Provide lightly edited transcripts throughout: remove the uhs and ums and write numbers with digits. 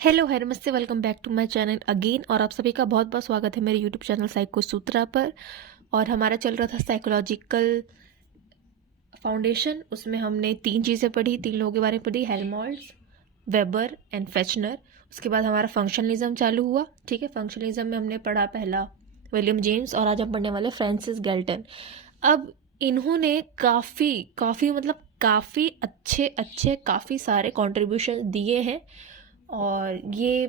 Hello है नमस्ते, welcome back to my channel again. और आप सभी का बहुत बहुत स्वागत है मेरे यूट्यूब चैनल साइको सूत्रा पर। और हमारा चल रहा था साइकोलॉजिकल फाउंडेशन। उसमें हमने 3 चीज़ें पढ़ी, 3 लोगों के बारे में पढ़ी, हेल्महोल्ट्ज, वेबर एंड फेचनर। उसके बाद हमारा फंक्शनलिज्म चालू हुआ। ठीक है, फंक्शनलिज्म में हमने पढ़ा पहला विलियम जेम्स और आज हम पढ़ने वाले फ्रांसिस गैल्टन। अब इन्होंने काफ़ी काफ़ी मतलब काफ़ी अच्छे अच्छे काफ़ी सारे कॉन्ट्रीब्यूशन दिए हैं। और ये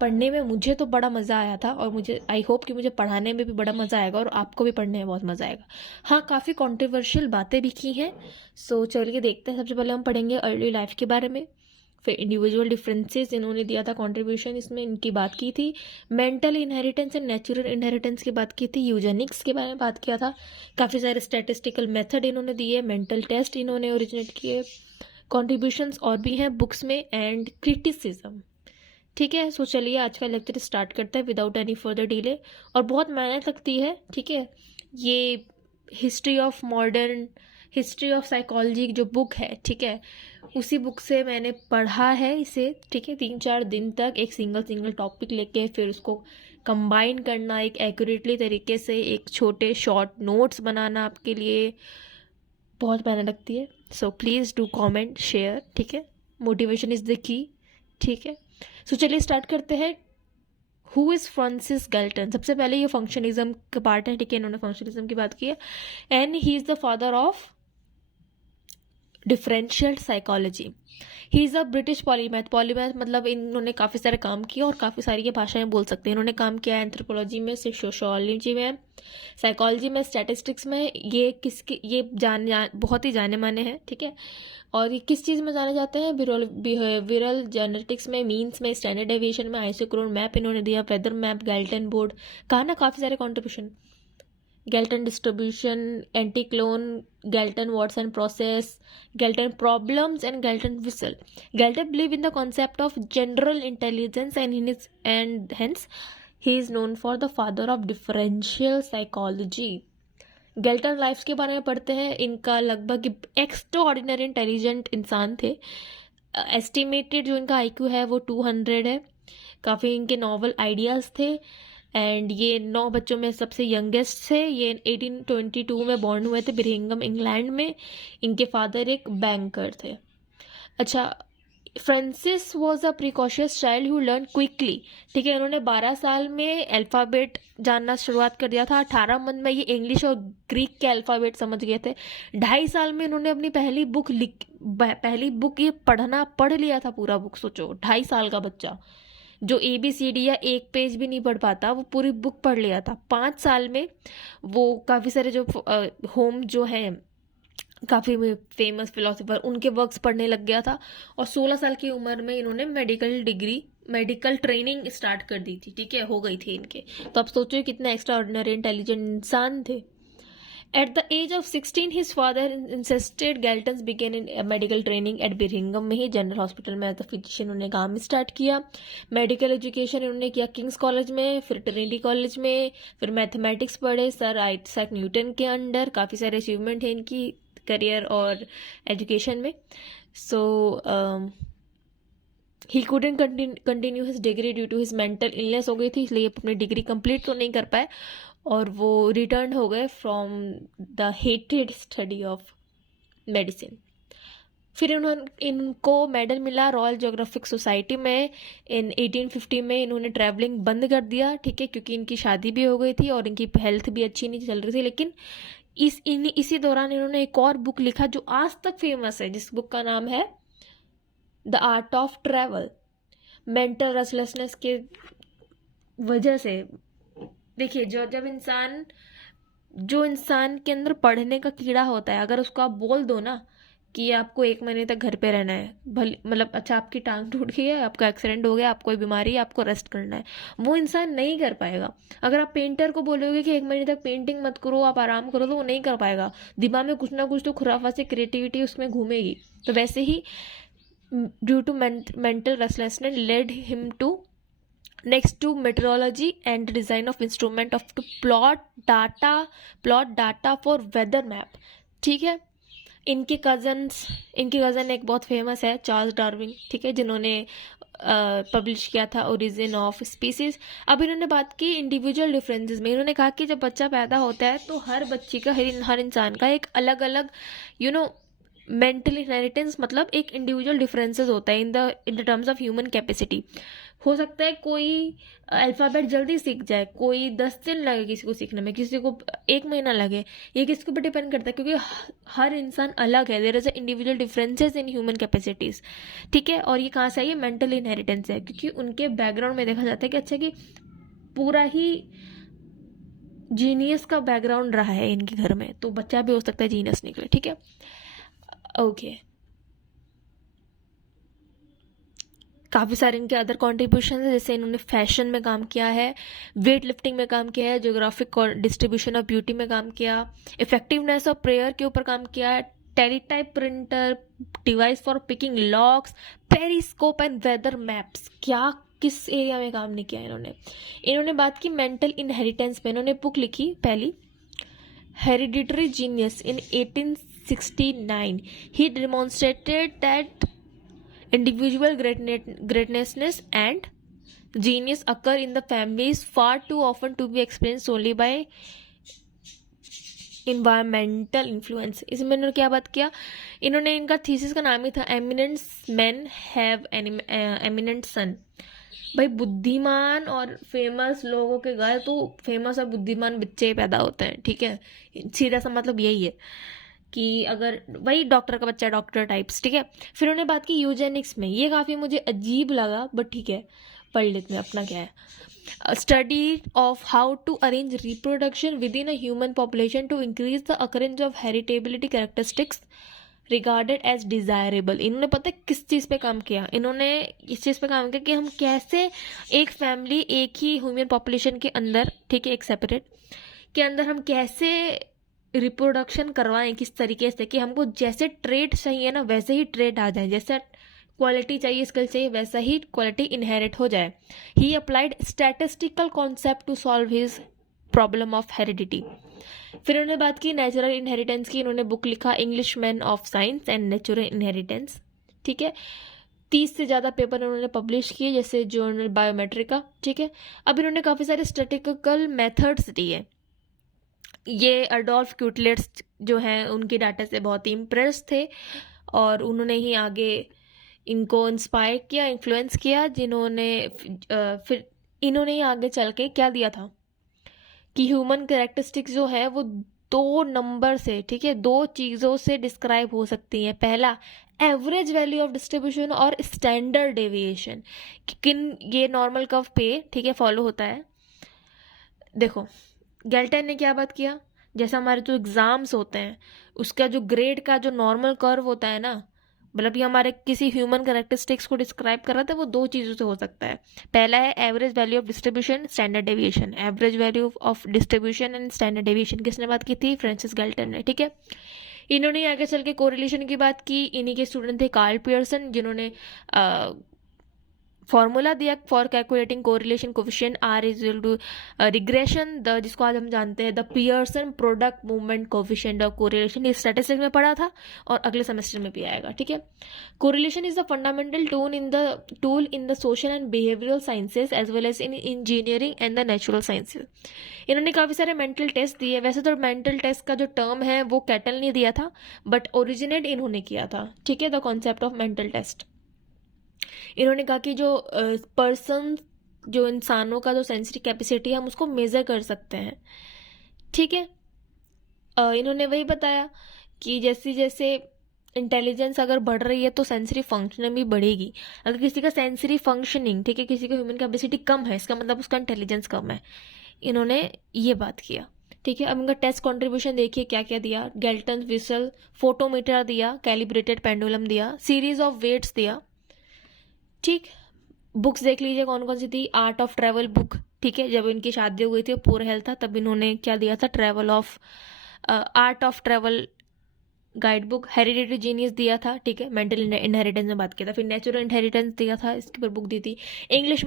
पढ़ने में मुझे तो बड़ा मज़ा आया था और मुझे आई होप कि मुझे पढ़ाने में भी बड़ा मज़ा आएगा और आपको भी पढ़ने में बहुत मज़ा आएगा। हाँ, काफ़ी कंट्रोवर्शियल बातें भी की हैं। सो चलिए देखते हैं। सबसे पहले हम पढ़ेंगे अर्ली लाइफ के बारे में, फिर इंडिविजुअल डिफरेंसेस इन्होंने दिया था कंट्रीब्यूशन, इसमें इनकी बात की थी। Mental inheritance and natural inheritance की बात की थी। यूजेनिक्स के बारे में बात किया था। काफ़ी सारे स्टैटिस्टिकल मेथड इन्होंने दिए, मेंटल टेस्ट इन्होंने ओरिजिनेट किए। कॉन्ट्रीब्यूशंस और भी हैं बुक्स में एंड क्रिटिसिज्म। ठीक है, सो चलिए आज का लेक्चर स्टार्ट करते हैं विदाउट एनी फर्दर डिले। और बहुत मेहनत लगती है। ठीक है, ये हिस्ट्री ऑफ साइकोलॉजी जो बुक है, ठीक है, उसी बुक से मैंने पढ़ा है इसे। ठीक है, 3-4 दिन तक एक सिंगल टॉपिक लेके फिर उसको कंबाइन करना एक एक्यूरेटली तरीके से, एक छोटे शॉर्ट नोट्स बनाना आपके लिए बहुत मेहनत लगती है। So please do comment share. ठीक है, मोटिवेशन इज़ द की। ठीक है, सो चलिए स्टार्ट करते हैं। Who is Francis Galton. सबसे पहले ये फंक्शनिज्म का पार्ट है। ठीक है, इन्होंने फंक्शनिज्म की बात की है। And he is the father of differential psychology. He is a British polymath. Polymath मतलब इन्होंने काफ़ी सारे काम किए और काफ़ी सारी ये भाषाएं बोल सकते हैं। इन्होंने काम किया है एंथ्रोपोलॉजी में, सोशोलॉजी में, साइकोलॉजी में, स्टैटिस्टिक्स में। ये बहुत ही जाने माने हैं। ठीक है, और ये किस चीज़ में जाने जाते हैं? बिहेवियरल जेनेटिक्स में, मीन्स में, स्टैंडर्ड डेविएशन में, आइसोक्रोन मैप इन्होंने दिया, वेदर मैप, गैल्टन बोर्ड। कहा ना काफ़ी सारे contribution. Galton distribution, anticyclone, Galton Watson process, Galton problems and Galton whistle. Galton believe in the concept of general intelligence and hence he is known for the father of differential psychology. Galton lifes के बारे में पढ़ते हैं। इनका लगभग extra ordinary intelligent इंसान थे। Estimated जो इनका आईक्यू है वो 200 है। काफ़ी इनके नॉवल आइडियाज़ थे। एंड ये 9 बच्चों में सबसे यंगेस्ट थे। ये 1822 में बॉर्न हुए थे बिरमिंघम इंग्लैंड में। इनके फादर एक बैंकर थे। अच्छा, Francis was a precocious child who learn quickly. ठीक है, इन्होंने 12 साल में अल्फ़ाबेट जानना शुरुआत कर दिया था। 18 मंथ में ये इंग्लिश और ग्रीक के अल्फ़ाबेट समझ गए थे। 2.5 साल में इन्होंने अपनी पहली बुक ये पढ़ लिया था पूरा बुक। सोचो, 2.5 साल का बच्चा जो ABCD या एक पेज भी नहीं पढ़ पाता, वो पूरी बुक पढ़ लिया था। 5 साल में वो काफ़ी सारे जो होम जो हैं काफ़ी फेमस फिलोसोफर, उनके वर्क्स पढ़ने लग गया था। और 16 साल की उम्र में इन्होंने मेडिकल ट्रेनिंग स्टार्ट कर दी थी। ठीक है, हो गई थी इनके। तो अब सोचो कितने एक्स्ट्रा ऑर्डिनरी इंटेलिजेंट इंसान थे। At the age of 16, his father insisted Galton's begin in medical training at Birmingham में ही जनरल हॉस्पिटल में एज अ फिजिशियन उन्होंने काम स्टार्ट किया। मेडिकल एजुकेशन उन्होंने किया किंग्स कॉलेज में, फिर ट्रिनिटी कॉलेज में, फिर मैथमेटिक्स पढ़े सर आइजैक न्यूटन के अंडर। काफ़ी सारे अचीवमेंट है इनकी करियर और एजुकेशन में। So he couldn't continue his degree due to his mental illness हो गई थी, इसलिए अपनी डिग्री कंप्लीट तो नहीं कर पाए और वो रिटर्न हो गए from the hated study of medicine. फिर इनको मेडल मिला रॉयल जोग्राफिक सोसाइटी में। इन 1850 में इन्होंने ट्रैवलिंग बंद कर दिया। ठीक है, क्योंकि इनकी शादी भी हो गई थी और इनकी हेल्थ भी अच्छी नहीं चल रही थी। लेकिन इसी दौरान इन्होंने एक और बुक लिखा जो आज तक फेमस है, जिस बुक का नाम है the art of travel. Mental restlessness के वजह से देखिए, जो इंसान के अंदर पढ़ने का कीड़ा होता है, अगर उसको आप बोल दो ना कि आपको 1 महीने तक घर पे रहना है, भले मतलब अच्छा आपकी टांग टूट गई है, आपका एक्सीडेंट हो गया, आपको कोई बीमारी है, आपको रेस्ट करना है, वो इंसान नहीं कर पाएगा। अगर आप पेंटर को बोलोगे कि 1 महीने तक पेंटिंग मत करो, आप आराम करो, तो वो नहीं कर पाएगा। दिमाग में कुछ ना कुछ तो खुराफा से क्रिएटिविटी उसमें घूमेगी। तो वैसे ही due to mental restlessness led him to next to meteorology and design of instrument of to plot data for weather map। ठीक है, इनके कज़न एक बहुत फेमस है चार्ल्स डार्विन। ठीक है, जिन्होंने पब्लिश किया था, ओरिजिन ऑफ स्पीसीज। अब इन्होंने बात की इंडिविजुअल डिफरेंसेस में। इन्होंने कहा कि जब बच्चा पैदा होता है तो हर बच्ची का, हर इंसान का एक अलग अलग मेंटल इनहेरिटेंस, मतलब एक इंडिविजुअल डिफरेंसेस होता है in the terms of human capacity. हो सकता है कोई अल्फ़ाबेट जल्दी सीख जाए, कोई 10 दिन लगे किसी को सीखने में, किसी को 1 महीना लगे। ये किसके ऊपर डिपेंड करता है, क्योंकि हर इंसान अलग है। There is a individual differences in human capacities, ठीक है। और ये कहाँ से है, ये मेंटल इनहेरिटेंस है, क्योंकि उनके बैकग्राउंड में देखा जाता है कि अच्छा कि पूरा ही जीनियस का बैकग्राउंड रहा है इनके घर में, तो बच्चा भी हो सकता है जीनियस निकले, ठीक है। ओके, काफ़ी सारे इनके अदर कॉन्ट्रीब्यूशन है, जैसे इन्होंने फैशन में काम किया है, वेट लिफ्टिंग में काम किया है, ज्योग्राफिक डिस्ट्रीब्यूशन ऑफ ब्यूटी में काम किया, इफेक्टिवनेस ऑफ प्रेयर के ऊपर काम किया है, teletype printer, device for picking locks, periscope and weather maps. क्या किस एरिया में काम नहीं किया इन्होंने बात की मेंटल इनहेरिटेंस में। इन्होंने बुक लिखी पहली, hereditary genius, in 1869। He demonstrated that individual greatness and genius occur in the families far too often to be experienced only by environmental influence। इसमें इन्होंने क्या बात किया, इन्होंने इनका थीसिस का नाम ही था eminent men have eminent son। भाई बुद्धिमान और फेमस लोगों के घर तो फेमस और बुद्धिमान बच्चे पैदा होते हैं, ठीक है। सीधा सा मतलब यही है कि अगर वही डॉक्टर का बच्चा, डॉक्टर टाइप्स, ठीक है। फिर उन्होंने बात की यूजेनिक्स में। ये काफ़ी मुझे अजीब लगा, बट ठीक है, पढ़ लेते हैं, अपना क्या है। Study of how to arrange reproduction within a human population to increase the occurrence of heritability characteristics regarded as desirable. इन्होंने पता है किस चीज़ पे काम किया, इन्होंने इस चीज़ पे काम किया कि हम कैसे एक फैमिली, एक ही ह्यूमन पॉपुलेशन के अंदर, ठीक है, एक सेपरेट के अंदर हम कैसे रिप्रोडक्शन करवाएं, किस तरीके से कि हमको जैसे ट्रेड चाहिए ना वैसे ही ट्रेड आ जाए, जैसे क्वालिटी चाहिए, स्किल चाहिए, वैसा ही क्वालिटी इनहेरिट हो जाए। He applied statistical concept to solve his problem of heredity. फिर उन्होंने बात की नेचुरल इनहेरिटेंस की। इन्होंने बुक लिखा English man of science and natural inheritance, ठीक है। 30 से ज़्यादा पेपर उन्होंने पब्लिश किए, जैसे जर्नल बायोमेट्रिका, ठीक है। अब इन्होंने काफ़ी सारे स्टैटिस्टिकल मेथड्स दिए। ये अडोल्फ क्यूटलेट्स जो हैं उनके डाटा से बहुत ही इम्प्रेस थे, और उन्होंने ही आगे इनको इंस्पायर किया, इन्फ्लुएंस किया, जिन्होंने फिर इन्होंने ही आगे चल के क्या दिया था कि ह्यूमन कैरेक्टरिस्टिक्स जो है वो 2 नंबर से, ठीक है, 2 चीज़ों से डिस्क्राइब हो सकती हैं। पहला एवरेज वैल्यू ऑफ डिस्ट्रीब्यूशन और स्टैंडर्ड डेविएशन, किन ये नॉर्मल कर्व पे, ठीक है, फॉलो होता है। देखो गैल्टन ने क्या बात किया, जैसा हमारे जो एग्जाम्स होते हैं उसका जो ग्रेड का जो नॉर्मल कर्व होता है ना, मतलब ये हमारे किसी ह्यूमन कैरेक्टरिस्टिक्स को डिस्क्राइब कर रहा था, वो 2 चीज़ों से हो सकता है। पहला है average value of distribution, standard deviation. Average value of distribution and standard deviation किसने बात की थी, फ्रांसिस गैल्टन ने, ठीक है। इन्होंने आगे चल के कोरिलेशन की बात की। इन्हीं के स्टूडेंट थे कार्ल पियर्सन, जिन्होंने फॉर्मूला दिया for calculating correlation coefficient r is equal to regression, the जिसको आज हम जानते हैं the Pearson product movement coefficient of correlation. ये स्टैटिस्टिक्स में पढ़ा था और अगले सेमेस्टर में भी आएगा, ठीक है। Correlation is the fundamental tool in the social and behavioural sciences as well as in engineering and the natural sciences. इन्होंने काफ़ी सारे मेंटल टेस्ट दिए। वैसे तो मेंटल टेस्ट का जो टर्म है वो कैटल ने दिया था, बट ओरिजिनेट इन्होंने किया था, ठीक है, the concept of mental test. इन्होंने कहा कि जो पर्सन, जो इंसानों का जो सेंसरी कैपेसिटी है हम उसको मेज़र कर सकते हैं, ठीक है। इन्होंने वही बताया कि जैसे जैसे इंटेलिजेंस अगर बढ़ रही है तो सेंसरी फंक्शनिंग भी बढ़ेगी। अगर किसी का सेंसरी फंक्शनिंग, ठीक है, किसी का ह्यूमन कैपेसिटी कम है, इसका मतलब उसका इंटेलिजेंस कम है। इन्होंने ये बात किया, ठीक है। अब इनका टेस्ट कंट्रीब्यूशन देखिए क्या क्या दिया। गैल्टन व्हिसल फोटोमीटर दिया, कैलिब्रेटेड पेंडुलम दिया, सीरीज ऑफ वेट्स दिया, ठीक। बुक्स देख लीजिए कौन कौन सी थी। आर्ट ऑफ ट्रैवल बुक, ठीक है, जब इनकी शादी हो गई थी, पूरा हेल्थ था, तब इन्होंने क्या दिया था, art of travel guide book. Hereditary genius दिया था, ठीक है, मेंटल इनहेरिटेंस में बात किया था। फिर नेचुरल इनहेरिटेंस दिया था, इसके ऊपर बुक दी थी। इंग्लिश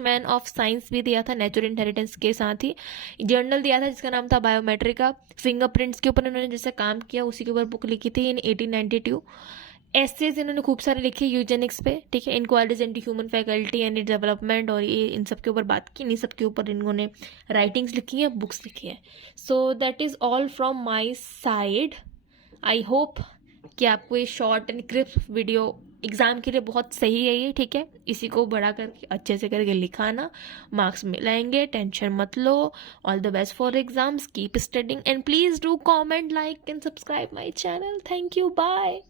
मैन ऑफ साइंस भी दिया था नेचुरल इनहेरिटेंस के साथ ही। जर्नल दिया था जिसका नाम था बायोमेट्रिका। फिंगरप्रिंट्स के ऊपर इन्होंने जैसे काम किया उसी के ऊपर बुक लिखी थी इन 1892। एसेज इन्होंने खूब सारे लिखे यूजेनिक्स पे, ठीक है, inquiries into human faculty and development, और ये इन सब के ऊपर बात की, इन सब के ऊपर इन्होंने राइटिंग्स लिखी हैं, बुक्स लिखी हैं. So that is all from my side. I hope कि आपको ये short and crisp video exam के लिए बहुत सही है ये, ठीक है. इसी को बड़ा करके अच्छे से करके लिखाना, मार्क्स मिलाएंगे, टेंशन मत लो. All the best for exams, keep studying and please do comment, like and subscribe my channel. Thank you, bye.